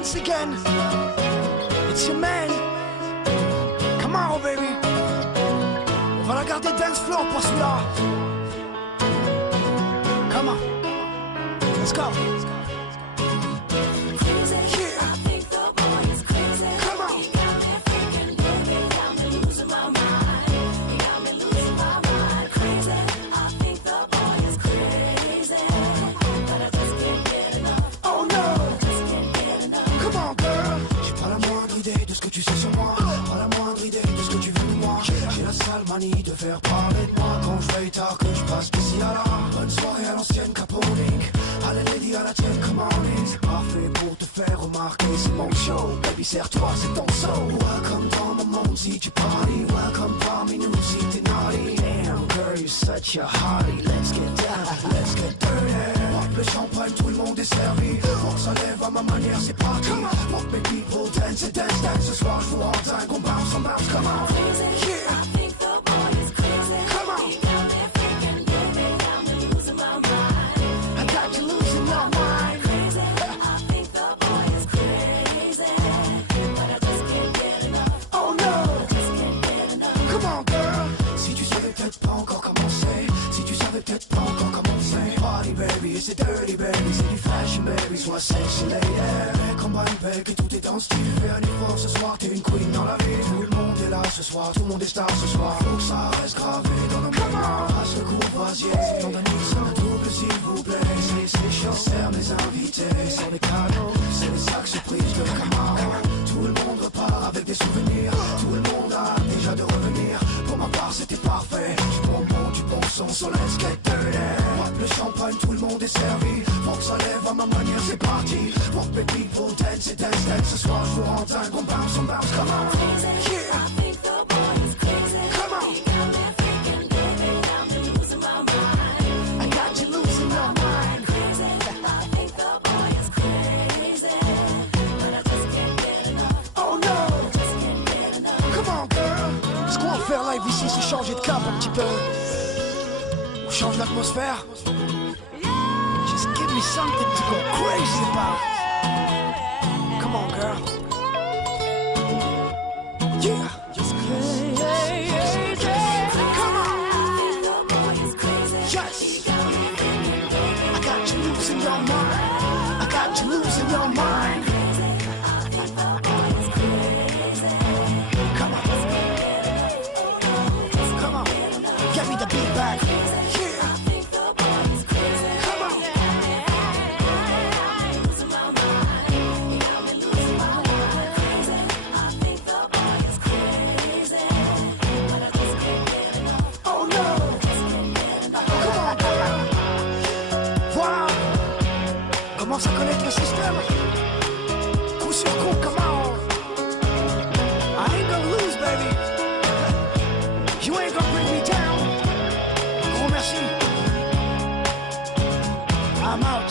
once again. It's your man. Come on, baby. On va la garder dance floor pour celui-là. Come on. Let's go. De faire parler de moi quand je veille tard, que je passe d'ici à là. Bonne soirée à l'ancienne Caponique. Allez lady à la tienne, come on in. C'est parfait pour te faire remarquer, c'est mon show. Baby serre-toi, c'est ton show. Welcome dans mon monde si tu party. Welcome parmi nous si t'es naughty. Damn girl, you're such a hottie. Let's get down, let's get dirty. Porte le champagne, tout le monde est servi. Pour que ça lève à ma manière, c'est parti. Porte mes people, dance et dance, dance. Ce soir je vous rends dingue, on bounce, come on. Yeah. C'est dirty baby, c'est du fashion baby, sois sexy lady. Mec en baby, tout est dans le style. Fais un effort ce soir, t'es une queen dans la ville. Tout le monde est là ce soir, tout le monde est star ce soir. Faut que ça reste gravé dans nos mémoires. Passe le courvoisier, nom d'un X, un double s'il vous plaît. C'est chaud, serre mes invités. Sans les cadeaux, c'est les sacs surprises de Camaro. Tout le monde repart avec des souvenirs. Tout le monde a déjà de revenir. Pour ma part c'était parfait. Du bon monde, du bon son, so let's get dirty. Le champagne, tout le monde est servi. Pour que ça lève à ma manière, c'est parti. Pour mes people, dance et dance, dance. Ce soir, je vous rends dingue, on bounce, come on. Yeah. Come on. I got you losing your mind. Oh no. Come on, girl. Ce qu'on va faire live ici, c'est changer de cap un petit peu. On change l'atmosphère. Just give me something to go crazy about. Come on, girl. Yeah. Just crazy. Come on. Yes. I got you losing your mind. I got you losing your mind. Come on. Come on. Get me the beat back. Commence à connaître le système. Coup sur coup, comment? I ain't gonna lose, baby. You ain't gonna bring me down. Gros merci. I'm out.